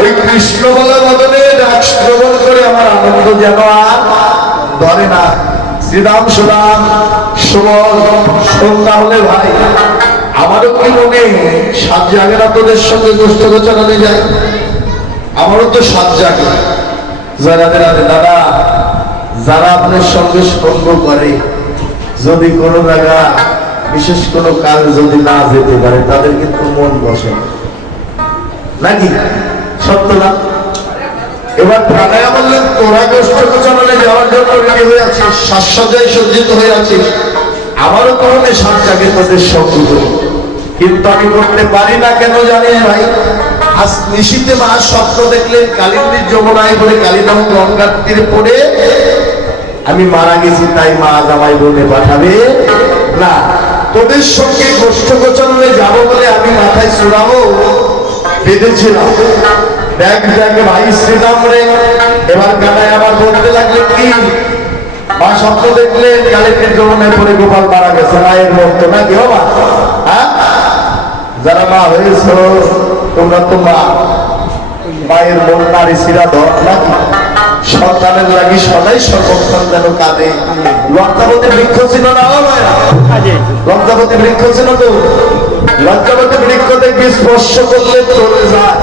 ওই কৃষ্ণ বলা বদলে ডাক শ্রবণ করে আমার আনন্দ যেন আর ধরে না। শ্রীরাম সুরাম সুবল সন্ধ্যা হলে ভাই আমারও কি মনে সাত জাগে না তোদের সঙ্গে দুষ্ট গোচরালে যায়? আমারও তো সাত জাগে। যারা দাদা যারা আপনার সঙ্গে সঙ্গ করে যদি কোনো জায়গা বিশেষ কোনো কাজ যদি না যেতে পারে তাদের কিন্তু মন বসে নাকি? সত্য না? এবার প্রাণায়া বললেন তোরা গোষ্ঠ গোচরণে যাওয়ার জন্য রেডি হয়ে আছিস, সাজসজ্জায় সজ্জিত হয়ে আছিস, আমারও তো মনে সাত জাগে তোদের সঙ্গ করি, কিন্তু আমি করতে পারি না। কেন জানিস ভাই? আজ নিশীতে মা স্বপ্ন দেখলেন কালিন্দীর যমুনায় বলে কালিদাম গঙ্গার তীরে পড়ে আমি মারা গেছি, তাই মা জামাই বলে পাঠাবে না। তোদের সঙ্গে গোষ্ঠ গোচরণে যাবো বলে আমি মাথায় চূড়াবো বেঁধেছিলাম। দেখ দেখ ভাই শ্রীরাম রে। এবার কানাই আবার বলতে লাগলেন কি মা স্বপ্ন দেখলেন কালিন্দীর যমুনায় পড়ে গোপাল মারা গেছে, মায়ের ভক্ত নাকি বাবা? হ্যাঁ, যারা মা হয়েছ তোমরা তো মা, মায়ের মন নারী শিরা ধর নাকি? সন্তানের লাগি সদাই সর্বক্ষণ যেন কাঁদে। লজ্জাবতী বৃক্ষ ছিল না? লজ্জাবতী বৃক্ষ ছিল তো? লজ্জাবতী বৃক্ষ দেখবি স্পর্শ করলে চলে যায়।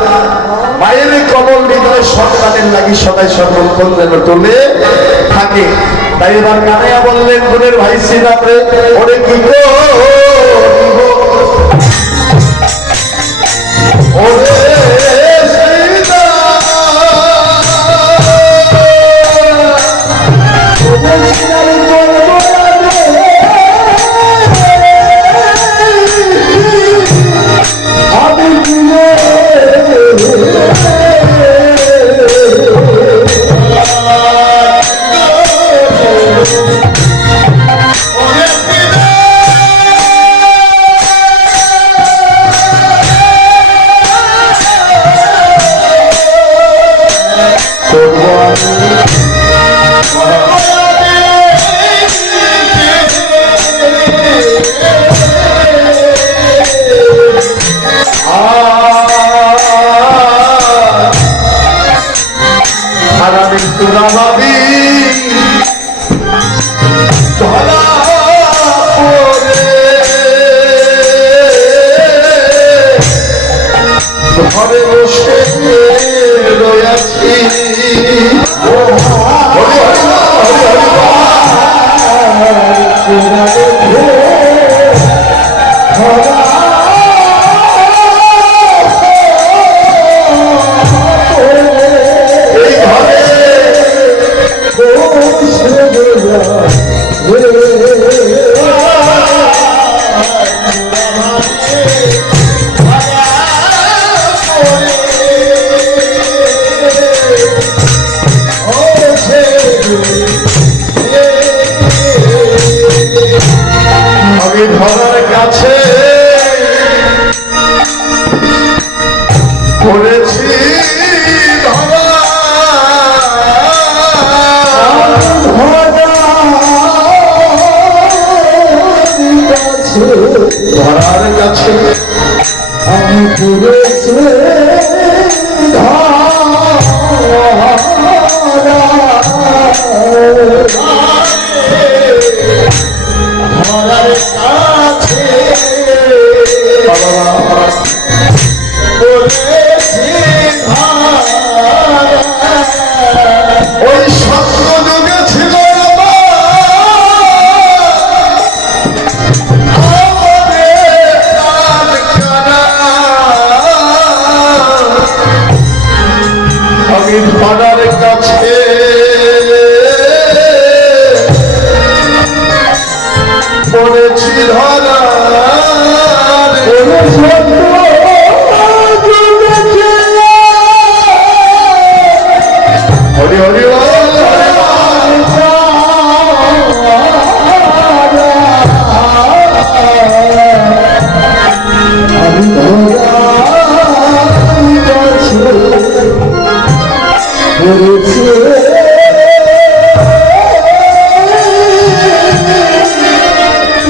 মায়ের কমল হৃদয় সন্তানের লাগি সদাই সর্বক্ষণ যেন চলে থাকে। তাই এবার কানাইয়া বললেন বোনের ভাই শ্রীরাম রে, ওরে কি গো ঘরে বসে রয়েছি ধরার কাছে করেছি ধরার কাছে আমি করেছি ওই স্বপ্ন যুগে ছিল আমি ধরার কাছে পড়েছি ধরা হরি হরি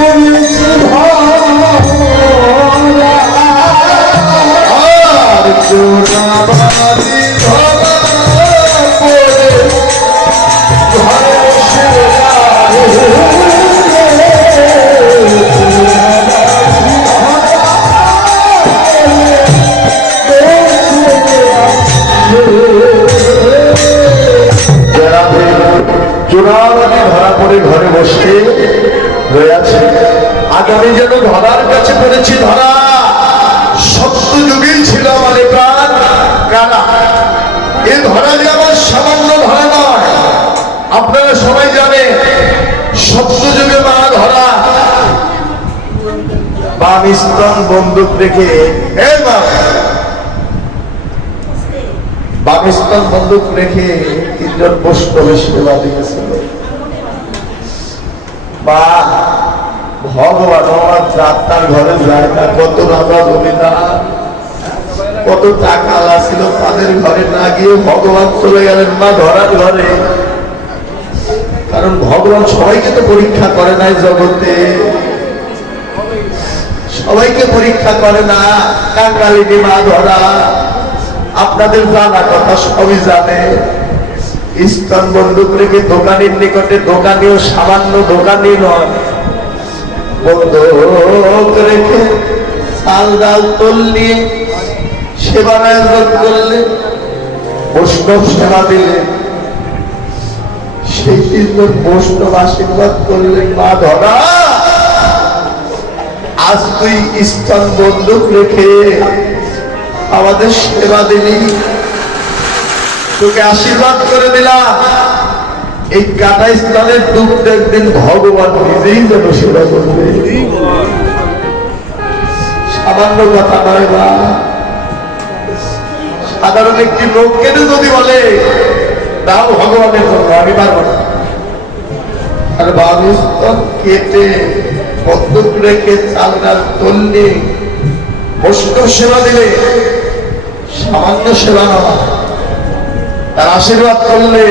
আমি আজ আমি যেন ধরার কাছে পড়েছি। ধরা সত্য যুগেই ছিল আমার প্রাণ কারা। এ ধরা যে আমার সামান্য ধরা নয়, আপনারা সবাই জানেন সত্য যুগে মা ধরা বাম স্তন বন্দুক রেখে বাম স্তন বন্দুক রেখে 3 জন বৈষ্ণবের সেবা দিয়েছিল। বা ভগবান আমার যাত্রার ঘরে যায় না, কত রাজা জমিদার কত টাকা ছিল তাদের ঘরে না গিয়ে ভগবান চলে গেলেন মা ধরার ঘরে। কারণ ভগবান সবাইকে তো পরীক্ষা করে নাই জগতে, সবাইকে পরীক্ষা করে না। কাঙ্গালিনী মা ধরা আপনাদের জানা কথা, সবই জানে। স্তন বন্দুক রেখে দোকানের নিকটে, দোকানিও সামান্য দোকানি নয়, বন্দুক রেখে চাল ডাল তোল নিয়ে সেবার আয়োজন করলে, বৈষ্ণব সেবা দিলে। সেই 3 জন বৈষ্ণব আশীর্বাদ করলেন মা ধরা আজ তুই স্তন বন্দুক রেখে আমাদের সেবা দিলি, তোকে আশীর্বাদ করে দিলাম। এই কাটা স্তনের দুঃখ একদিন ভগবান নিজেই যেন সেবা করবে। সামান্য কথা নয় বা সাধারণ একটি লোককে যদি বলে তাও ভগবানের জন্য, আমি পারবো না। আর বাম স্তন কেটে বন্দুক রেখে চাল ডাল তুললে বৈষ্ণব সেবা দিলে সামান্য সেবা নয়, তার আশীর্বাদ করলে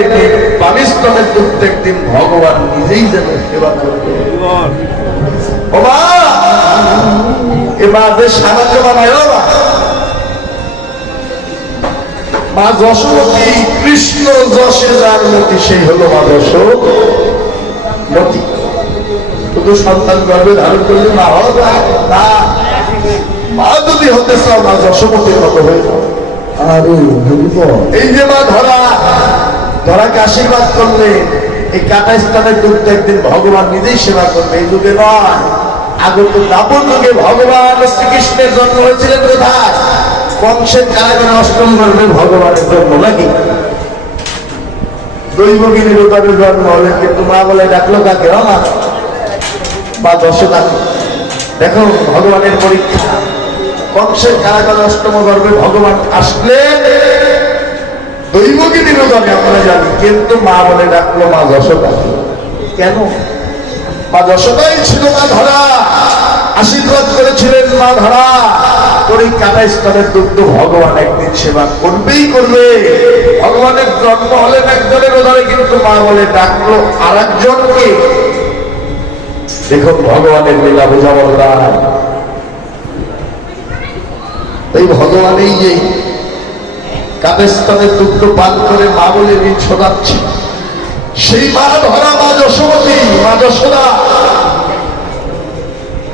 বাম স্তনের প্রত্যেক দিন ভগবান নিজেই যেন সেবা করবে। ও মা, এবার সামান্য বানায় মা যশোমতী, কৃষ্ণ যশে যার মতি সেই হলো মা যশোমতী। শুধু সন্তান গর্ভে ধারণ করলে মা হবে না, মা যদি হতে চাও মা যশোমতীর মতো হয়ে যাও। এই যে মা ধরা, ধরাকে আশীর্বাদ করলে এই কাটা স্থানের দুধ একদিন ভগবান নিজেই সেবা করবে। এই যুগে নয়, আগত দাপর যুগে ভগবান শ্রীকৃষ্ণের জন্ম হয়েছিলেন কোথায়? কংসের কারাগারে অষ্টম গর্ভে ভগবানের জন্ম নাকি? দৈবগিনীর উদরে জন্ম হলেন, কিন্তু মা বলে ডাকলো কাকে? মা যশোদাকে। দেখো ভগবানের পরীক্ষা। কংসের কারাগারে অষ্টম গর্ভে ভগবান আসলেন দৈবগিনীর উদরে, আমরা জানি, কিন্তু মা বলে ডাকলো মা যশোদাকে। কেন? মা যশোদাই ছিল মা ধরা, আশীর্বাদ করেছিলেন মা ধরা। তোর এই কাটা স্তনের দুগ্ধ ভগবান একদিন সেবা করবেই করবে। ভগবানের জন্ম হলেন একজনের উদরে, কিন্তু মা বলে ডাকলো আর একজনকে। দেখুন ভগবানের লীলা বোঝা বড়। এই ভগবান এই যে কাটা স্তনের দুগ্ধ পান করে মা বলে ঋণ শোনাচ্ছে, সেই মা ধরা মা যশোমতী, মা যশোদা।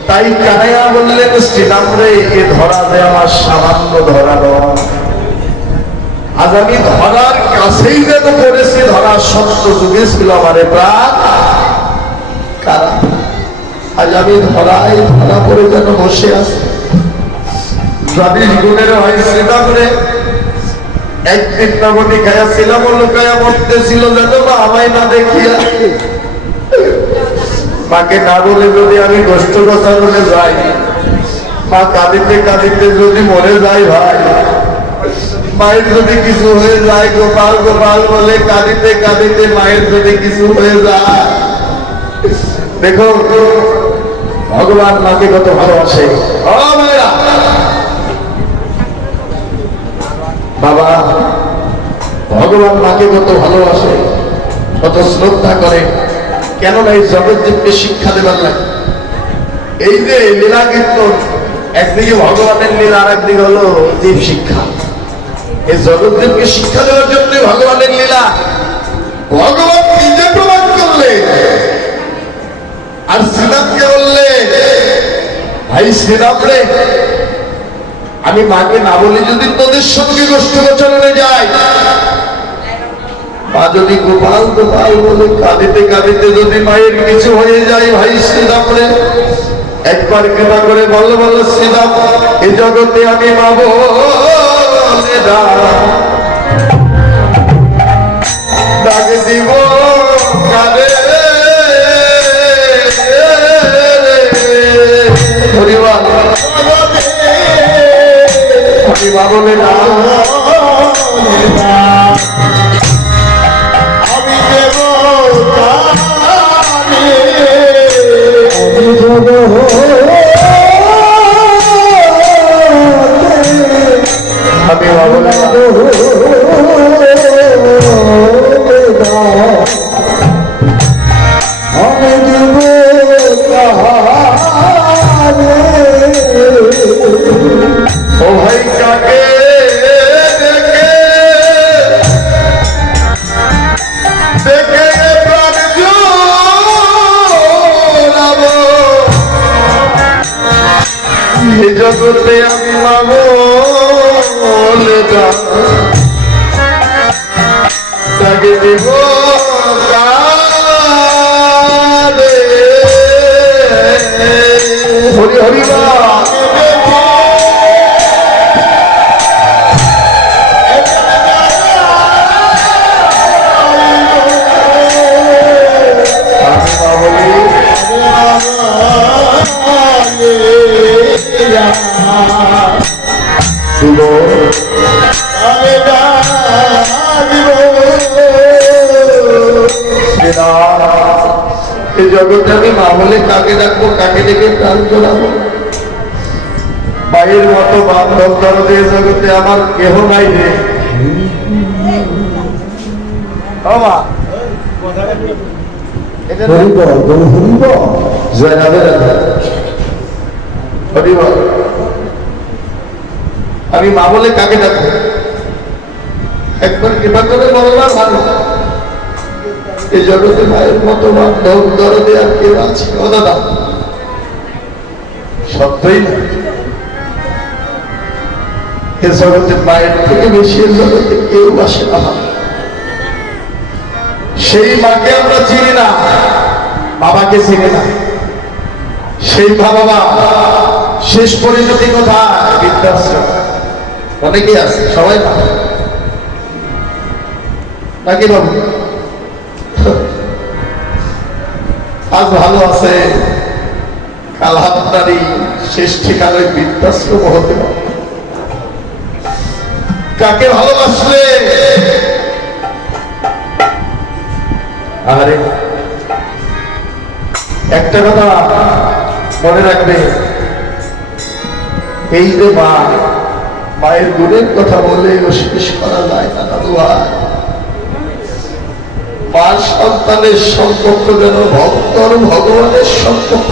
তাই কানাইয়া বললেন শ্রীরাম রে, এ ধরা যে আমার সামান্য ধরা নয়। আজ আমি ধরার কাছেই যেন পড়েছি, ধরা সত্য যুগে ছিল আমারে প্রাণ কারা। আজ আমি ধরাই ধরা পড়ে যেন বসে আছি। দ্বাদশ গুণের হয় শ্রীরাম রে, একদিন নবনী খাইয়াছিলাম, লুকাইয়া মরতেছিল যেন মা আমায় না দেখিয়া। মাকে না বলে যদি আমি গোষ্ঠ গোচারণে যাই, মা কাঁদিতে কাঁদিতে যদি মরে যাই, ভাই মায়ের যদি কিছু হয়ে যায়, গোপাল গোপাল বলে কাঁদিতে কাঁদিতে মায়ের যদি কিছু হয়ে যায়। দেখো ভগবান মাকে কত ভালোবাসে। বাবা, ভগবান মাকে কত ভালোবাসে, কত শ্রদ্ধা করে। কেননা এই জগৎদেবকে শিক্ষা দেবার লাগে। এই যে লীলা কীর্তন, একদিকে ভগবানের লীলা, আর একদিকে হলো জীব শিক্ষা। এই জগৎদেবকে শিক্ষা দেওয়ার জন্য ভগবানের লীলা। ভগবান নিজে প্রমাণ করলে, আর শ্রীরামকে বললে ভাই শ্রীরাম রে, আমি মাকে না বলে যদি তোদের সঙ্গে গোষ্ঠ গোচরণে যাই, মা যদি গোপাল গোপাল বলে কাঁদিতে কাঁদিতে যদি মায়ের কিছু হয়ে যায়, ভাই শ্রীরাম রে একবার কৃপা করে বল বল শ্রীরাম, এ জগতে আমি মা বলে ডাক দিব কারে হরিবাল আমি মা বলে না আমি দেব আমি মা বলে না ও ভাই কাকে দেখে দেখে প্রাণ জোড়াব, এই জগতে আমি মাগো তাকে দেব কারে হরি হরি বা এই জগতে আমি মা বলে কাকে ডাকবো, কাকে ডেকে প্রাণ জোড়াবো? মায়ের মতো বান্ধব দরদে এই জগতে আমার কেহ নাই রে। আমি মা বলে কাকে ডাকবো? একবার কৃপা করে বললাম ভালো, এই জগতে মায়ের মতো বান্ধব দরদে আর কেউ আছে? ও দাদা সত্যই না, এ জগতে মায়ের থেকে বেশি এ জগতে কেউ আসে না। সেই মাকে আমরা চিনি না, বাবাকে চিনি না। সেই বাবা শেষ পরিণতি কোথায়? বৃদ্ধাশ্রম। অনেকেই আছে, সবাই না নাকি বাবু? আজ ভালো আছে, কাল আপনারই শেষ ঠিকানায় বৃদ্ধাশ্রম হতে পারে। কাকে ভালোবাসলে আরে একটা কথা মনে রাখবে, এই যে মা, মায়ের গুণের কথা বলে ও শেষ করা যায় না দাদু ভাই। মা সন্তানের সম্পর্ক যেন ভক্তর ভগবানের সম্পর্ক,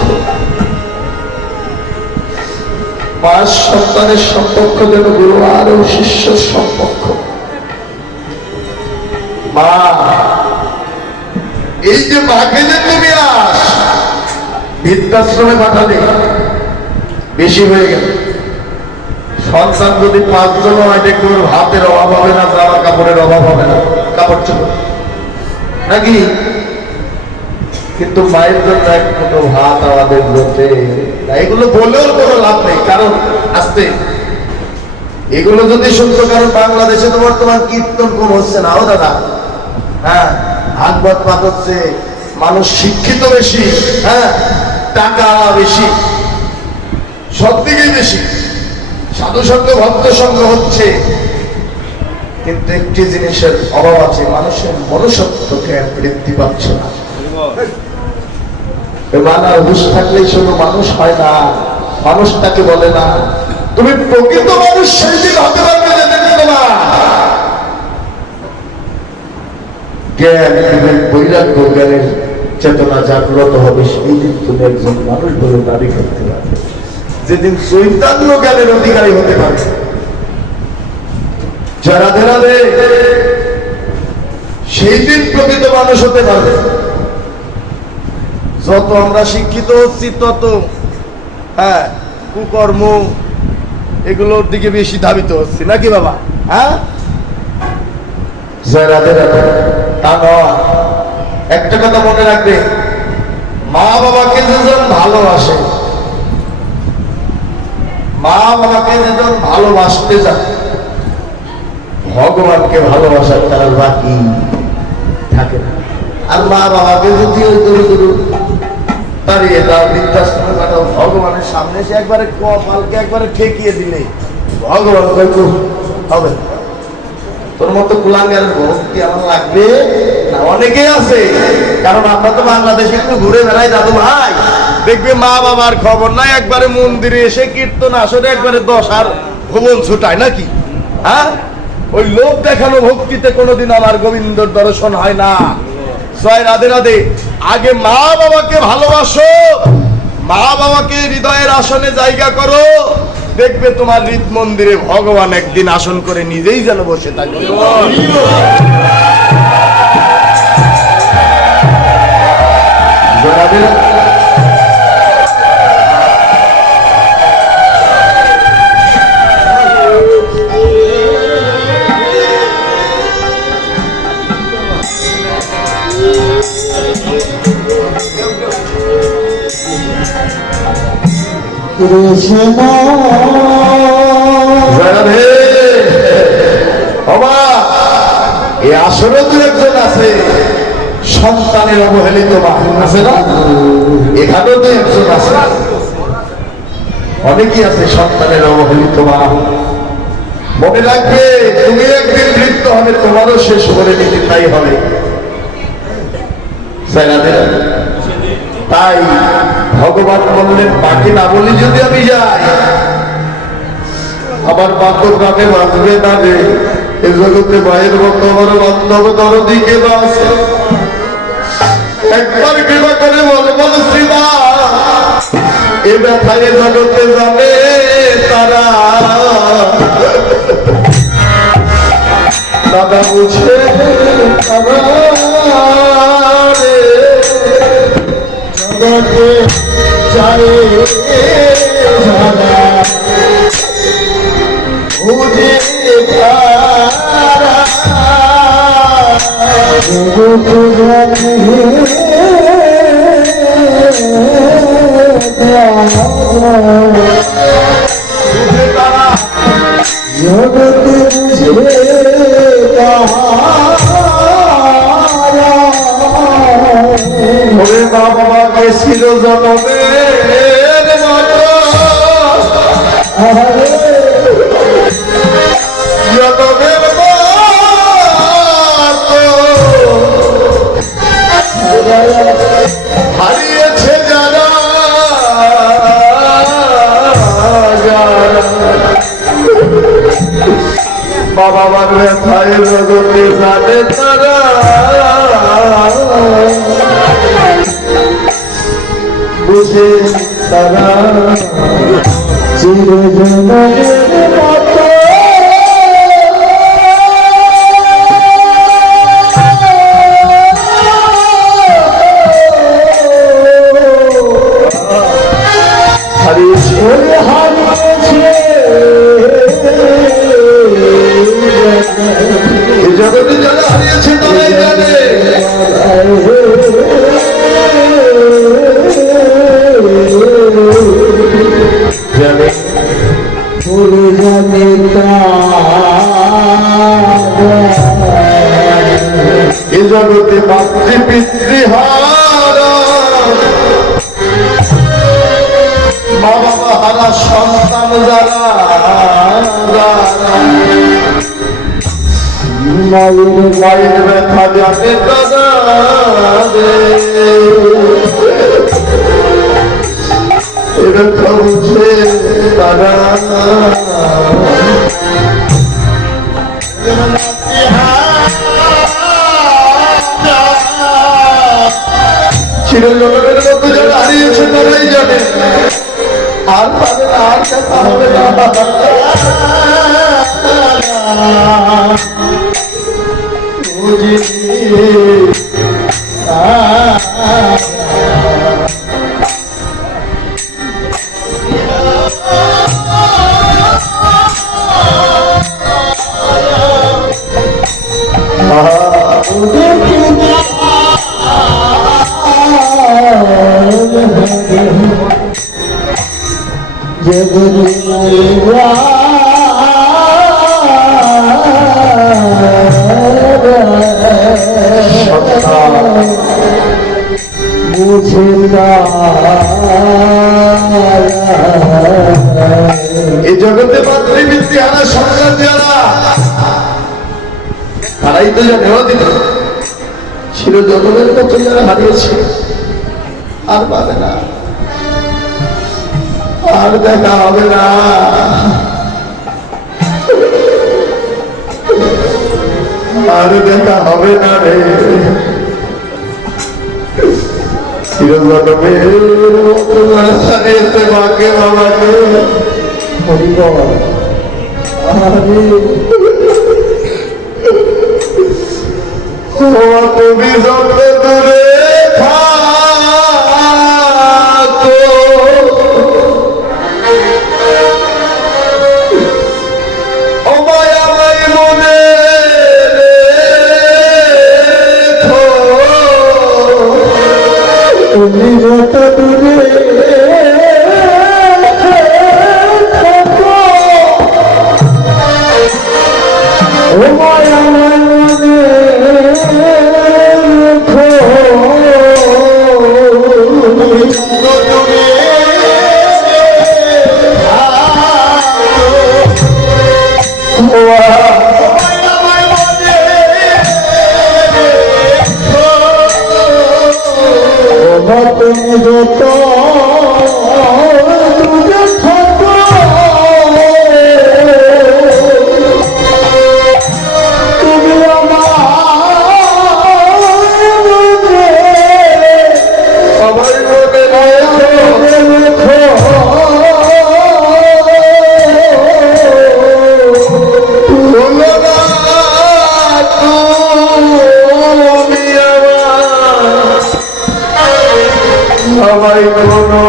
মা সন্তানের সম্পর্ক যেন গুরু আর শিষ্যের সম্পর্ক। মা এই যে মাকে যে তুমি আস বৃদ্ধাশ্রমে পাঠালে বেশি হয়ে গেল। সন্তান যদি 5 জন হয় দেখবে ওর ভাতের অভাব হবে না, জামা কাপড়ের অভাব হবে না, কাপড় চোপড় নাকি? কিন্তু মায়ের জন্য এক কোনো ভাত আমাদের জোটে না। এগুলো বলেও কোনো লাভ নেই, কারণ আসতে এগুলো যদি শুনতো, কারণ বাংলাদেশে তো বর্তমান কীর্তন কম হচ্ছে না। ও দাদা, হ্যাঁ, ভাগবত পাঠ হচ্ছে, মানুষ শিক্ষিত বেশি, হ্যাঁ, টাকা বেশি, সব দিকেই বেশি, সাধু সঙ্গ ভক্ত সঙ্গ হচ্ছে, কিন্তু একটি জিনিসের অভাব আছে, মানুষের মনুষ্যত্ব জ্ঞান বৃদ্ধি পাচ্ছে না। মানার হুশ থাকলেই শুধু মানুষ হয় না, মানুষটাকে বলে না। তুমি প্রকৃত মানুষ সেই দিন হতে পারবে যেদিন তোমার জ্ঞান বিবেক বৈরাগ্য জ্ঞানের চেতনা জাগ্রত হবে, সেই দিন তুমি একজন মানুষ বলে দাবি করতে পারবে। যেদিন চৈতন্য জ্ঞানের অধিকারী হতে পারবে, যারা রাধে সেই দিন প্রকৃত মানুষ হতে পারবে। যত আমরা শিক্ষিত হচ্ছি তত কুকর্ম এগুলোর দিকে বেশি ধাবিত হচ্ছি নাকি বাবা? হ্যাঁ, জয় রাধে রাধে। তা নয়, একটা কথা মনে রাখবে, মা বাবাকে যেজন ভালোবাসে, মা বাবাকে যেজন ভালোবাসতে চায়, ভগবানকে ভালোবাসার তার বাকি থাকে না। আর মা বাবাকে যদি ওই দূর দাঁড়িয়ে তার বৃদ্ধাশ্রমে পাঠাও, ভগবানের সামনে সে একবারে কপালকে একবারে ঠেকিয়ে দিলে ভগবান হবে। তোর মতো কুলাঙ্গারের ভক্তি আমার লাগবে না। অনেকেই আছে, কারণ আমরা তো বাংলাদেশে একটু ঘুরে বেড়াই দাদু ভাই, দেখবে মা বাবার খবর নাই, একবারে মন্দিরে এসে কীর্তন আসরে একবারে 10 আর ভুবন ছুটায় নাকি। হ্যাঁ, ওই লোক দেখানো ভক্তিতে কোনোদিন আমার গোবিন্দর দর্শন হয় না। জয় রাধে রাধে। আগে মা বাবাকে ভালোবাসো, মা বাবাকে হৃদয়ের আসনে জায়গা করো, দেখবে তোমার হৃদ মন্দিরে ভগবান একদিন আসন করে নিজেই যেন বসে থাকবে। এই আসরে দু একজন আছে সন্তানের অবহেলিত মা আছে না, এখানেও তো একজন আছে, অনেকেই আছে সন্তানের অবহেলিত মা। মনে রাখবে, তুমি একদিন মৃত্যু হবে, তোমারও শেষ করে নিতে তাই হবে। তাই ভগবান বললেন, বাকি না বলি যদি আমি যাই, আমার বান্ধব গ্রামে বাঁধবে না রে, এ জগতে মায়ের মতো আমার বান্ধব দরদিকে আছে। একবার কৃপা করে বলবো শ্রীমা, এ ব্যথায় জগতে যাবে তারা, দাদা বুঝে তারা জগতে যায় বুঝে তারা জগতে মা বাবাকে ছিল জনমের মতো, জনমের মতো হারিয়েছে যারা, মা বাবার ব্যথায় জগতে জানে তারা, বুঝে তারা চিরজীবনের মতো। জগতে যারা হারিয়েছে তারাই জানে। এ জগতে মাতৃ পিতৃহারা, মা বাবা হারা সন্তান যারা, মায়ের ব্যথা জানে দাদা, ব্যথা বুঝে তারা, চিরজগতের মতো যারা হারিয়েছে তারাই জানে, আর পাবে না, আর কথা হবে না। এই জগতে মাতৃবৃত্তি হারা সন্তান যারা তারাই তো জানে অতীত ছিল জগতের মতো যারা হারিয়েছে আর পাবে না, আর দেখা হবে না, আর দেখা হবে না রে। মাকে বাবাকে তুমি যত দূরে থাকো ও মায়াময় মনে রেখো, তুমি যত দূরে থাকো ও মায়াময় মনে সবাই কোনো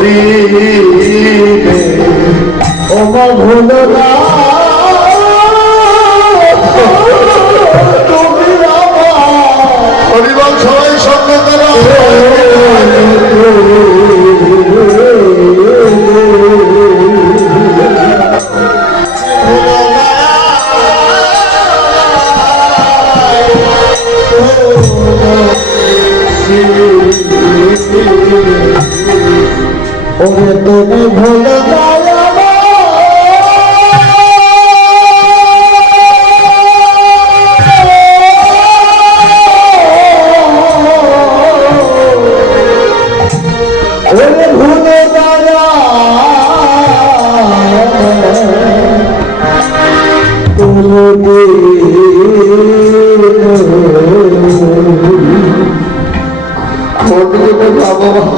দিনে ও মা ভুলো না তুমি হরিবল সবাই সঙ্গ করো। ওরে তুমি ভুলে ভুলে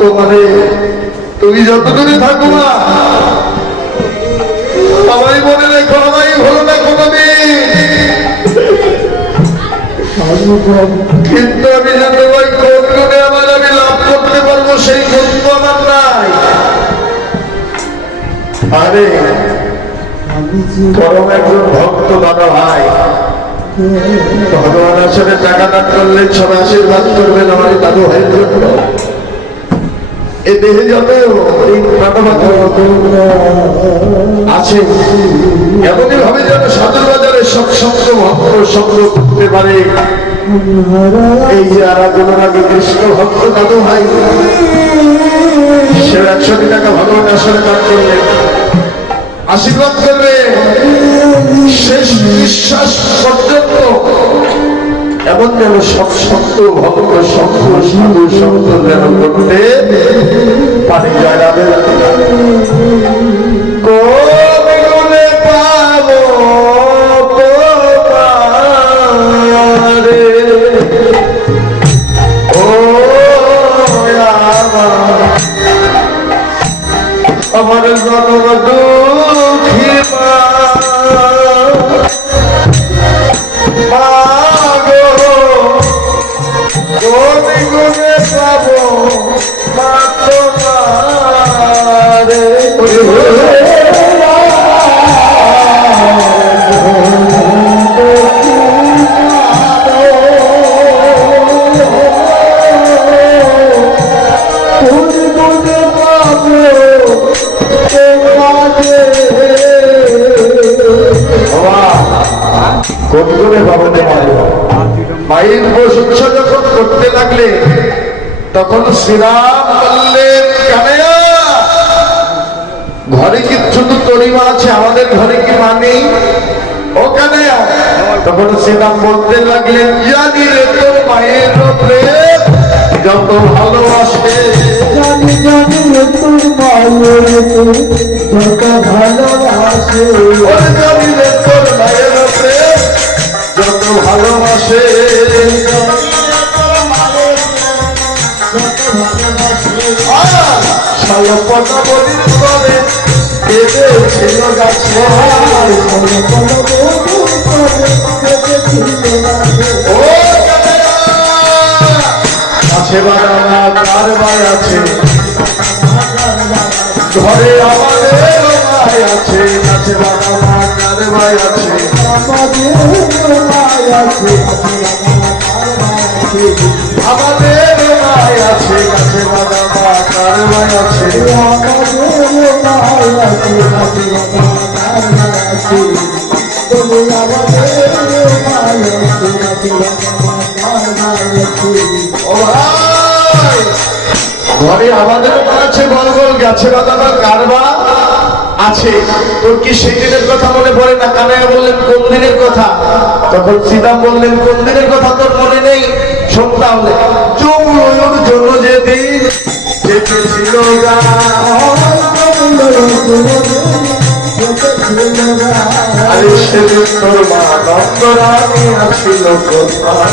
তোমারে তুমি যতদূরে থাকো না সবাই মনে রেখো আমায় হলো না কোনোদিন, কিন্তু আমি জানতে পারি কোন গুণে আমার আমি লাভ করতে পারবো সেই বন্ধু আমার নাই। আরে পরম একজন ভক্ত দাদা ভাই ভগবান আসলে টাকা দান করলেন সব আশীর্বাদ করবেন আমার দাদু ভাইয়ের জন্য। এ দেহে যত আছে এমনই ভাবে যেন সাধুর বাজারে সব শব্দ ভক্ত শব্দ করতে পারে। এই যে আরাধনার আগে কৃষ্ণ ভক্ত দাদু ভাই সে 100 টাকা ভগবান আসলে দান করলেন, আশীর্বাদ করবে শেষ বিশ্বাস পর্যন্ত। এমন যেন সব শব্দ ভক্ত শব্দ সাধু শব্দ যেন করতে পারে। জয়রামের কোনে পাবো ও আমার জন্ম দুঃখী কোন করে বাবাতে মায়ের প্রশংসা যখন করতে লাগলে তখন শ্রীরাম বললেন, কানাইয়া ঘরে কি শুধু তোরই মা আছে, আমাদের ঘরে কি মা নেই? ও কানাইয়া, তখন শ্রীরাম বলতে লাগলেন, জানি রে তোর মায়ের প্রেম যত ভালোবাসে, জানি জানি তোর মায়ের যত ভালোবাসে, ওরে জানি রে তোর মায়ের প্রেম যত ভালোবাসে, সালপনা বলির তলে কেঁদেছিল গাছে, ও গাছে বাগানা কার ভাই আছে, ঘরে আমাদের ভাই আছে, গাছে বাগানা কার ভাই আছে, আমাদের ভাই আছে, গাছে বাগানা কার ভাই আছে, ও ভাই ঘরে আমাদের আছে, গোল গোল গাছে বাগানা কারবা আছে। তোর কি সেই দিনের কথা মনে পড়ে না? কানাইয়া বললেন, কোন দিনের কথা? তখন সীতা বললেন, কোন দিনের কথা তোর মনে নেই? শোন তাহলে, যমুনার জন্য যেদিন যেতেছিল আরে সেদিন তোর মা নন্দরানী আছিল কোথায়,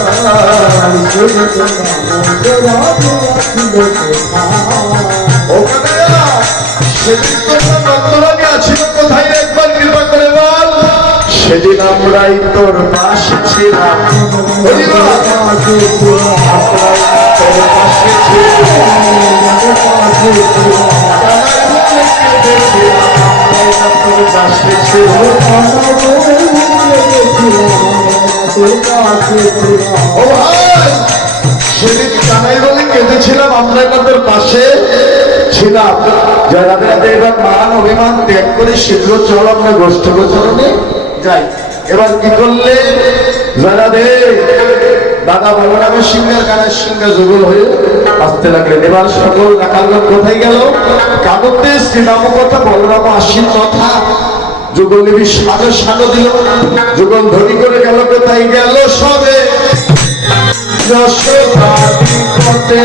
ও কানাইয়া সেদিন তোর মা নন্দরানী আছিল কোথায়? একবার কৃপা করে বল। সেদিন আমরাই তোর পাশে ছিলাম, আমরাই তোর পাশে সেদিন কানাই বলে কেঁদেছিলাম, আমরা এবার তোর পাশে ছিলাম। জয়রাধে রাধে। এবার মান অভিমান ত্যাগ করে শীঘ্র চল আমরা গোষ্ঠ গোচরণে যাই। এবার কি করলে জয়রাধে দাদা বলরামের সিংহের গানের সিংহে যুগল হয়ে আসতে লাগলেন। এবার সকল রাখাল লোক কোথায় গেল? কানতে শ্রীরাম কথা বলরাম আশীর কথা যুগল দেবী সাজো সাজো দিল, যুগল ধরি করে গেল কোথায় গেল? সবে যশোদাদি পথে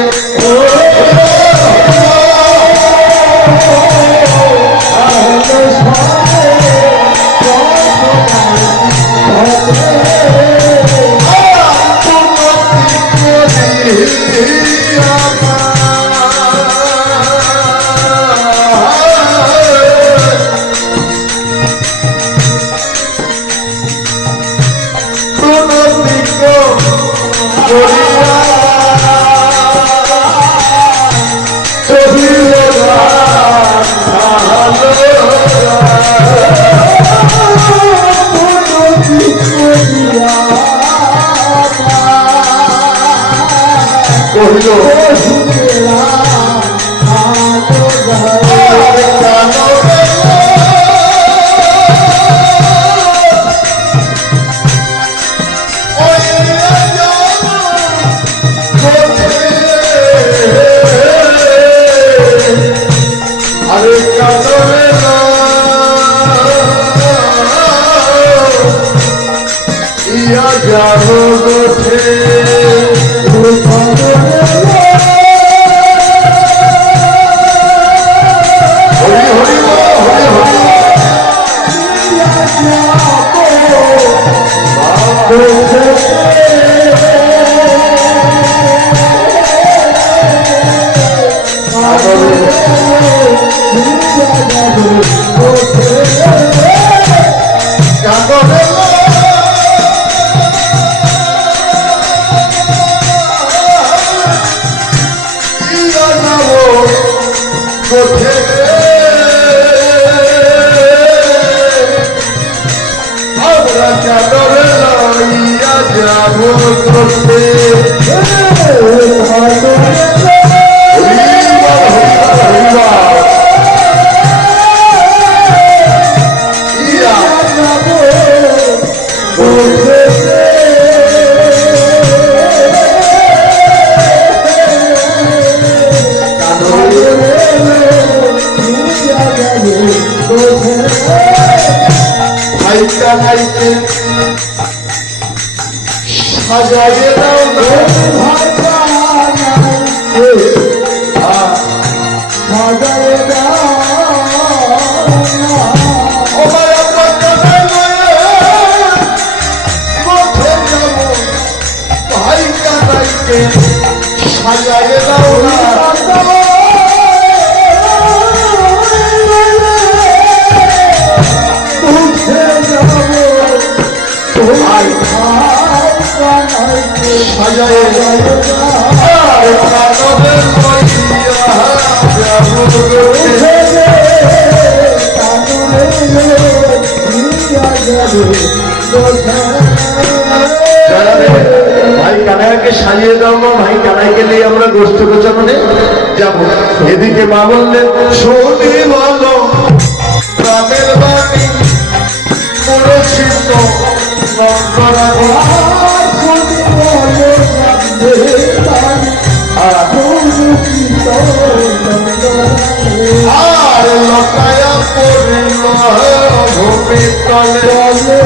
Oh, ভাই কানাইকে সাজাইয়ে দাও না ও ভাই আমার কানাই মাঠে যাব ভাই কানাইকে সাজাইয়ে দাও না সাজাইয়ে কাননের ভাই কানাইকে সাজিয়ে দাও না ভাই কানাইকে নিয়ে আমরা গোষ্ঠ গোচরণে যাবো এদিকে মা বললেন শুনি বলো গ্রামের বাণী মরেছিল নন্দরানী আর লকায়া পড়িল ভূমি তলে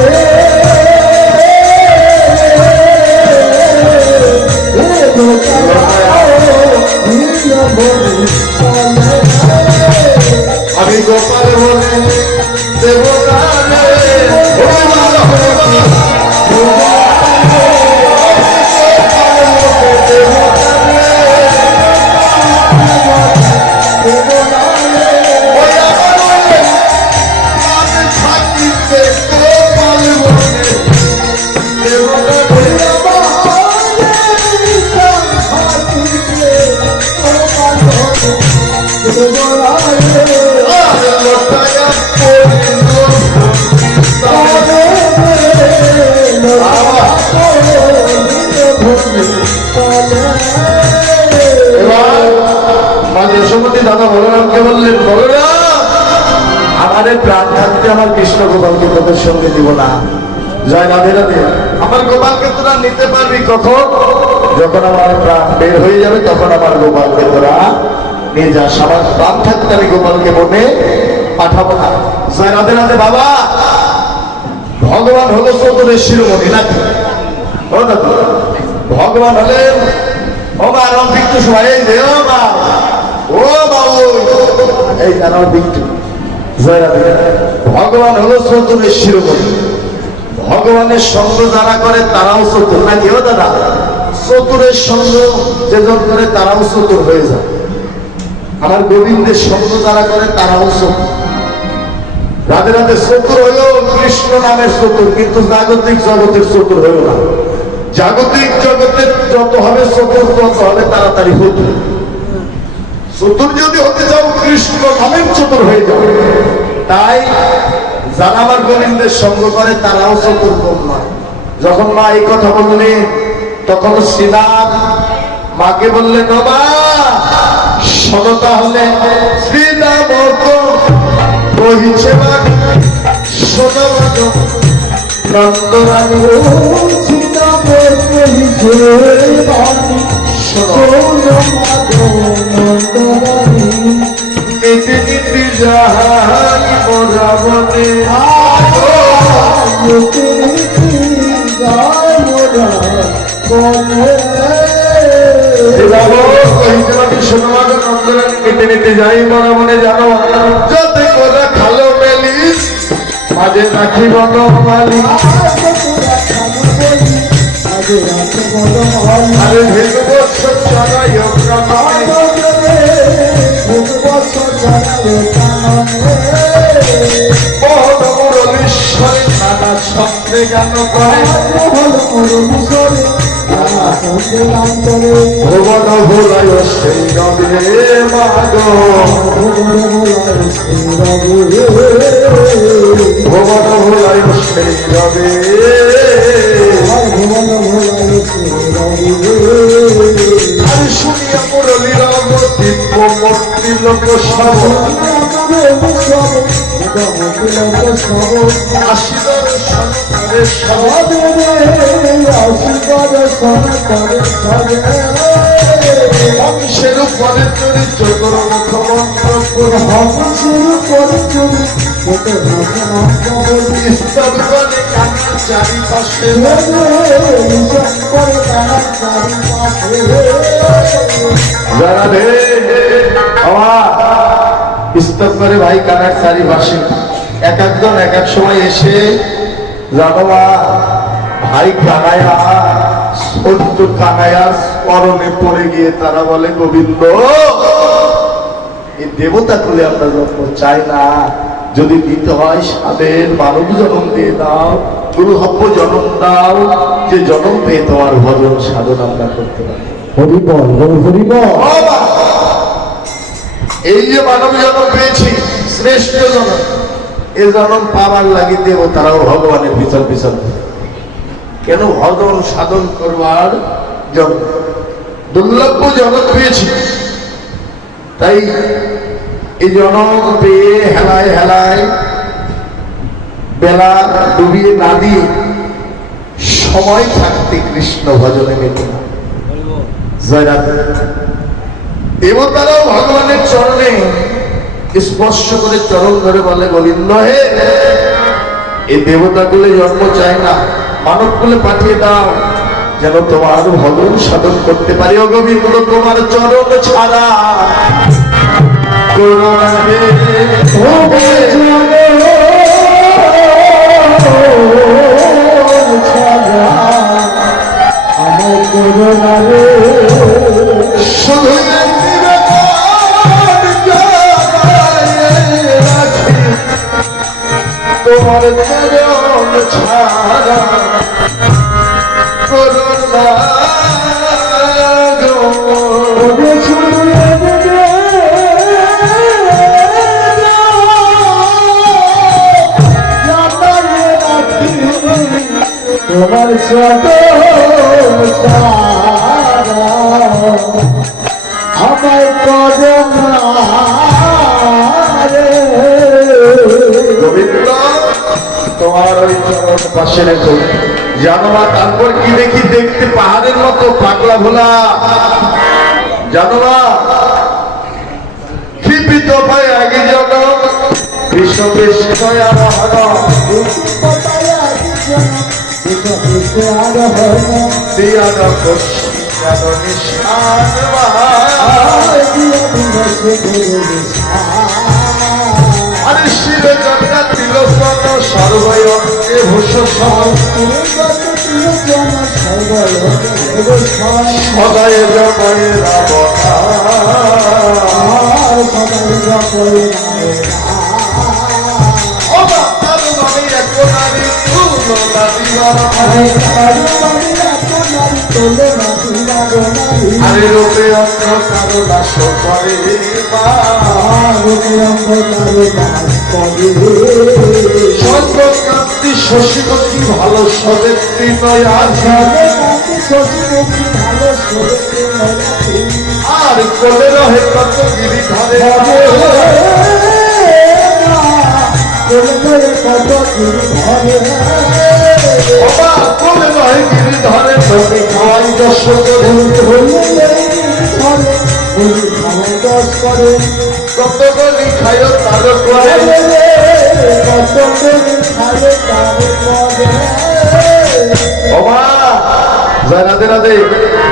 আমি গোপাল বলে দেবতা দাদা বলরামকে বললেন বলরাম আমাদের প্রাণ থাকতে আমার কৃষ্ণ গোপালকে তোদের সঙ্গে দিব না জয় রাধে রাধে আমার গোপালকে তোরা নিতে পারবি কখন যখন আমার প্রাণ বের হয়ে যাবে তখন আমার গোপালকে তোরা নিয়ে যাস আমার প্রাণ থাকতে আমি গোপালকে মনে পাঠাবো না জয় রাধে রাধে বাবা ভগবান হলো চতুরের শিরোমণি নাকি ও না তো ভগবান হলেন ও মা রং বিক্টু সবাই দে ও মা ও বাবু এই আমার বিক্টু জয় রাধে ভগবান হলো চতুরের শিরোমণি ভগবানের সঙ্গ যারা করে তারাও চতুর নাকি ও দাদা চতুরের সঙ্গ যেজন করে তারাও চতুর হয়ে যায় আমার গোবিন্দের সঙ্গ যারা করে তারাও চতুর রাধে রাধে চতুর হইল কৃষ্ণ নামের চতুর কিন্তু জাগতিক জগতের চতুর হইল না জাগতিক জগতের যত হবে চতুর তত হবে তাড়াতাড়ি হতো চতুর যদি হতে চাও কৃষ্ণ নামের চতুর হয়ে যাবে তাই যারা আমার গোবিন্দের সঙ্গ করে তারাও চতুর কম নয় যখন মা এই কথা বললে তখন শ্রীনাথ মাকে বললেন ও মা শোনো তাহলে শ্রীনাথ বহিছে শোনো নন্দরানী নীতি নীতি যাহারি মোরাবনে নীতি নীতি যাই মনে জানো যাতে করে খালো মেলিস মাঝে রাখি বনমালি আরে ভেগবৎস চড়াই মুরলীশ্বরী নানা ছন্দে গান করে ভুবন ভোলায় সেই রবে মাগ ভুবন ভোলায় সেই রবে আমি শুনিয়া মুরলী রাম দিব্য মূর্তি লোক সব আশীর্বাদ বংশের উপরে চরিত্র করো মুখমন্ত্র করো কত ভাবনা বলি স্তব করে কানার চারিপাশে করে তারা চারিপাশে যারা রে আমার স্তব করে ভাই কানার চারিপাশে এক একজন এক এক সময় এসে জানো ভাই কানায়া সত্য কানায়ার স্মরণে পড়ে গিয়ে তারা বলে গোবিন্দ এই দেবতা কুলে আমরা জন্ম চাই না, যদি দিতে হয় সাদের মানব জন্ম দিয়ে দাও, গুরু হব্য জন্ম দাও, যে জন্ম পেয়ে তোমার ভজন সাধন আমরা করতে পারি। হরিবল হরিবল এই যে মানব জন্ম পেয়েছি শ্রেষ্ঠ জন্ম, এ জন্ম পাওয়ার লাগে দেবতারাও ভগবানের বিচার বিচার কেন ভজন সাধন করবার জন্ম দুর্লভ জন্ম পেয়েছি। তাই এই জন্ম পেয়ে হেলায় হেলায় বেলা ডুবিয়ে না দিয়ে সময় থাকতে কৃষ্ণ ভজনে মেতে না। জয়রাধে। দেবতারাও ভগবানের চরণে স্পর্শ করে চরণ ধরে বলে গোবিন্দ হে, এই দেবতাগুলো জন্ম চায় না, মানবগুলো পাঠিয়ে দাও যেন তোমার ভজন সাধন করতে পারি। ও গোবিন্দ তোমার চরণ ছাড়া করুণা হে, আমার করোনা রে শুধু তোমার চরণ ছাড়া করুণা গো। তোমার ছোট আমার কদম রে গোবিন্দ তোমার ওই চরণ পাশে রেখো। জানো না তারপর কি দেখি, দেখতে পাহাড়ের মতো পাগলা ভোলা। জানো না ক্ষিপিত ভয় আগে যেন বিশ্ব কৃষ্ণয় আমার দিয়া নিশান আরে শিরে জগা তিলকন সর্বয়ঙ্গে ভূষণ সদয় জয় রাবণা আরে রূপে অন্ধ কারো নাশ করে সর্বকান্তি শশীমুখী ভালো সদেত্রী নয় আর কোলে রহে কত গিরি ধরে কোলে রহে গিরি ধরে তুমি খাওয়াই দশ কত গলি খায় তার করে রাধে রাধে।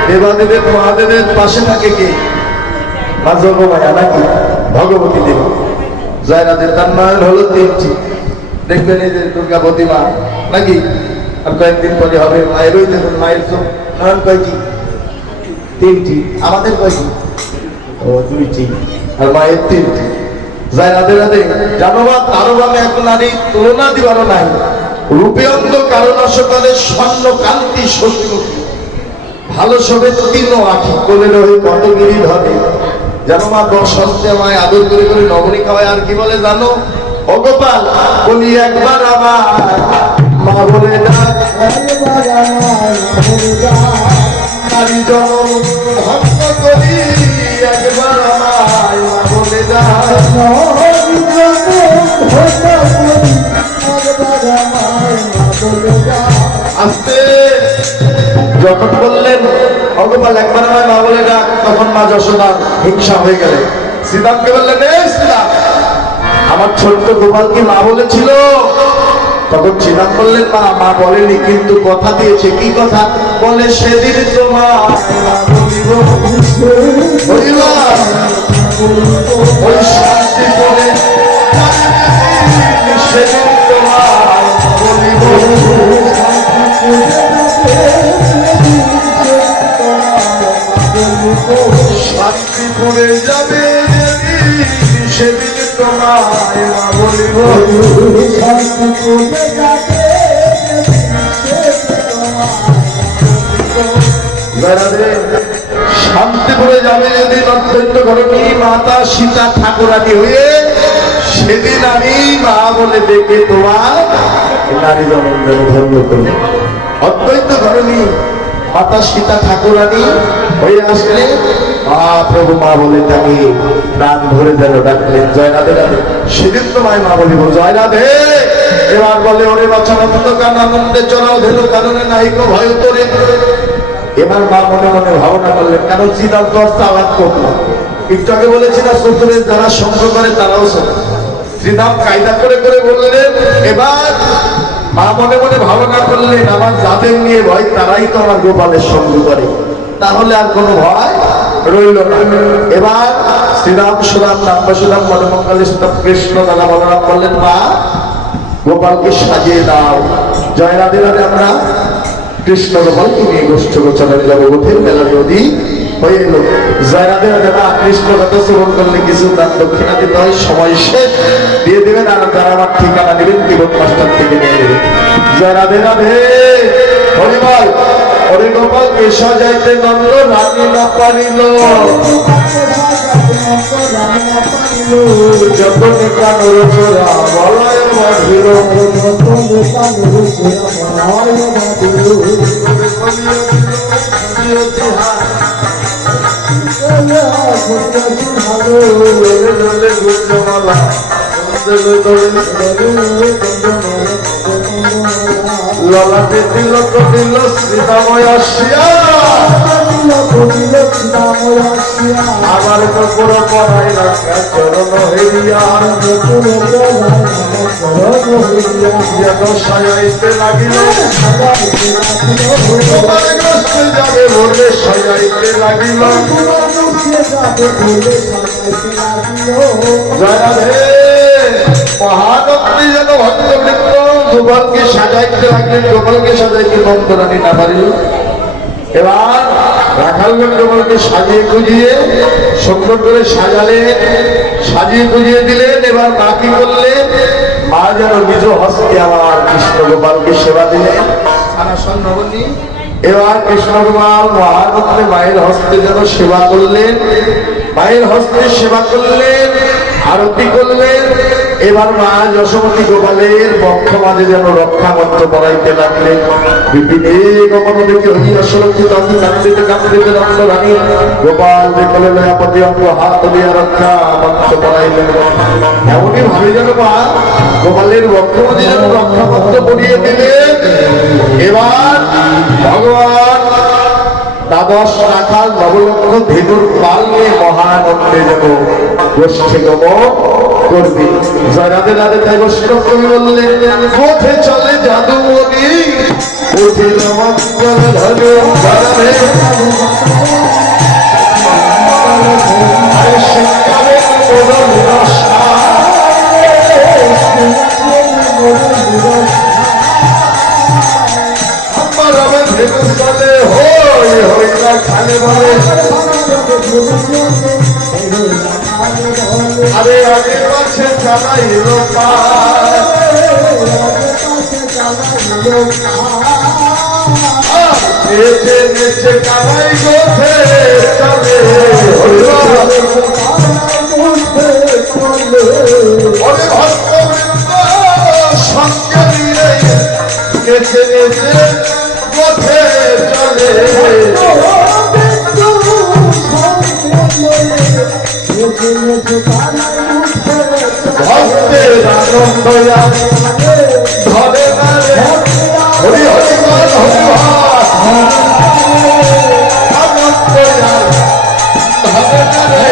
দেবাদেবের মহাদেবের পাশে থাকে কে? মা যোগমায়া নাকি ভগবতী দেবী। জয় রাধে। তার নয়ন হলো তিনটি, দেখবেন এই যে দুর্গাবতী মা নাকি, আর কয়েকদিন পরে হবে মায়ের। ওই দেখুন মায়ের চোখ নয়ন কয়টি? তিনটি। আমাদের কয়টি? ও দুইটি। আর মায়ের তিনটি। জয় রাধে রাধে। জানো বা তারও বামে এখন নারী তুলনা দিবারও নাই। রূপে অন্ধ কারণ সকালে স্বর্ণ কান্তি শশীমুখী ভালো সবে তিন আখি কোলে রহে কতগিরি ধরে। জানো মা বসন্তে আমায় আদর করে করে নবনী খাওয়ায়। আর কি বলে জানো? ও গোপাল বলি একবার আমার মা বলে ডাক, নারী জনম ভক্ত করি একবার আমায় মা বলে ডাক। আস্তে যখন বললেন ভগবান একবার আমায় মা বলে ডাক, তখন মা যশোদা হিংসা হয়ে গেলেন। শ্রীরামকে বললেন, এ শ্রীরাম, আমার আমার ছোট্ট গোপাল কি মা বলেছিল? তখন চিন্তা করলেন মা, মা বলেনি, কিন্তু কথা দিয়েছে। কি কথা বলে? সেদিন তোমার ওই শান্তি করে সেদিন তোমার বলিব। শান্তি করে যাবে সেদিন তোমায় মা বলিব। শান্তিপুরে যাবে যেদিন অত্যন্ত ঘরণী মাতা সীতা ঠাকুরানী হয়ে, সেদিন আমি মা বলে ডেকে তোমার নারী জনন্দন ধর্ম করব। অত্যন্ত ঘরণী মাতা সীতা ঠাকুরানী হয়ে আসলে প্রভু মা বলে তাকে প্রাণ ভরে যেন ডাকলেন, জয় রাধে রাধে। সেদিন তোমায় মা বলিব, জয় রাধে। এবার বলে, ওরে বাচ্চা নন্দ কান আনন্দে চড়াও ধেনু কারণে নাইক ভয় তোরে। এবার মা মনে মনে ভাবনা করলেন, কেন চিদাল তো আলাপ করলো। একটু আগে বলেছি না, শ্বশুরের যারা সঙ্গ করে তারাও শোনে। শ্রীদাম কায়দা করে করে বললেন। এবার মা মনে মনে ভাবনা করলেন, আমার যাদের নিয়ে ভয় তারাই তো আমার গোপালের সঙ্গ করে, তাহলে আর কোনো ভয় রইল না। এবার শ্রীরাম সুরাম নাম্বাসুরাম মনোমঙ্গলে সুতরাং কৃষ্ণ দাদা বলরাম বললেন, মা গোপালকে সাজিয়ে দাও। জয় রাধে রাধে। আমরা কৃষ্ণ গোপালকে নিয়ে গোষ্ঠ গোচরের জগতের মেলা নদী হয়ে এলো। জয় রাধে রাধে। মা কৃষ্ণ কথা শ্রবণ করলে কিছু দান দক্ষিণা দিতে হয়, সময় শেষ দিয়ে দেবেন। আর যারা আমার ঠিকানা নেবেন জীবন মাস্টার থেকে নিয়ে নেবেন। জয় রাধে রাধে। হরিবল। হরে গোপালকে সাজাইতে নন্দ রানী না পারিল, যখন কানুর চোরা বলয় বাঁধিল। ললাটে দিল তো দিল শ্রীরাময় আসিয়া, আবার তো পুরো পড়াই রাখা চরণ হইয়া, সাজাইতে লাগিল যাবে বললে সাজাইতে লাগিল। মহানন্দী যেন ভক্তবৃন্দ গোপালকে সাজাইতে লাগলেন। গোপালকে সাজাইতে নন্দরানী না পারিল। এবার রাখালগণ গোপালকে সাজিয়ে গুজিয়ে সুন্দর করে সাজালে, সাজিয়ে গুজিয়ে দিলেন। এবার মা কি করলেন? মা যেন নিজ হস্তে আমার কৃষ্ণ গোপালকে সেবা দিলেন। এবার কৃষ্ণ গোপাল মহানন্দে মায়ের হস্তে যেন সেবা করলেন, মায়ের হস্তে সেবা করলেন, আরতি করলেন। এবার মা যশোমতী গোপালের বক্ষ মাঝে যেন রক্ষা মন্ত্র পড়াইতে লাগলেন। বিপিনে গমন দেখে হইয়া সুরক্ষিত আমি কান্দিতে কান্দিতে নন্দ রানী গোপাল দেখলে লয়াপতি অঙ্গ হাত দিয়া রক্ষা মন্ত্র পড়াইলেন। এমনই ভাবে যেন মা গোপালের বক্ষ মাঝে যেন রক্ষা মন্ত্র পড়িয়ে দিলেন। এবার ভগবান দ্বাদশ রাখাল নবলক্ষ ধেনুর পাল নিয়ে মহানন্দে যেন গোষ্ঠী গমন করবি। জয় রাধে রাধে। তাই বৈষ্ণব কবি বললেন, পথে চলে জাদুমণি উঠিল মঙ্গল ধরে ধরে, আরে শিক্ষাবে মোদন রসা, আমার আমার ধেনু চলে হই হই না খালে বলে, আরে আগে পাশে চালাইল নেচে নেচে কামাই গোথে চলে, ওরে ভক্তবৃন্দ সঙ্গে নিয়ে নেচে নেচে গোথে চলে। ভক্তের আনন্দ ধরে না রে, হরি হরি বল হরি আনন্দ ধরে না রে।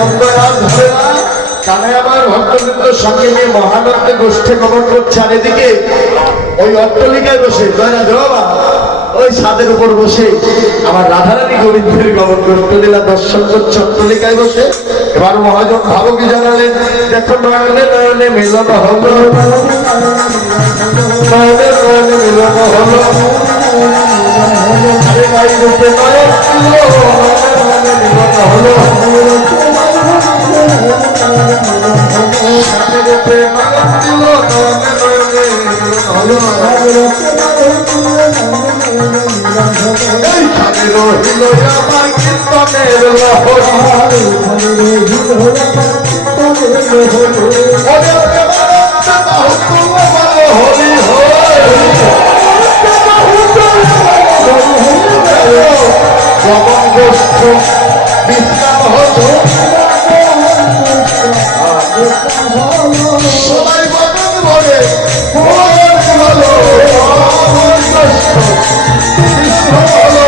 আনন্দ আর ধরে না। কানে আমার ভক্তবৃন্দ সঙ্গে নিয়ে মহানন্দে গোষ্ঠী গমন করছে, আর এদিকে ওই অট্টলিকায় বসে জয়না জবা ওই ছাদের উপর বসে আমার রাধারানী গোবিন্দের গমন করতে দিলা দর্শন করছে অট্টলিকায় বসে। এবার মহাজন ভাবকি জানালেন, দেখো নয়নে নয়নে মিলন হলো, নয়নে নয়নে মিলন হলো, আরে ভাই রূপে নয়ন ছিল, নয়নে নয়নে মিলন হলো, রূপে নয়ন ছিল, নয়নে নয়নে মিলন হলো। এইখানে রহিল আমার কীর্তনের লহরী, ওরে ওরে বারান্দা হুকুম বলো হরি গমন গোষ্ঠ বিশ্রাম হতো, সবাই বদন বলে হলো, গমন গোষ্ঠ বিশ্রাম হলো।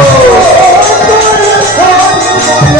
হরি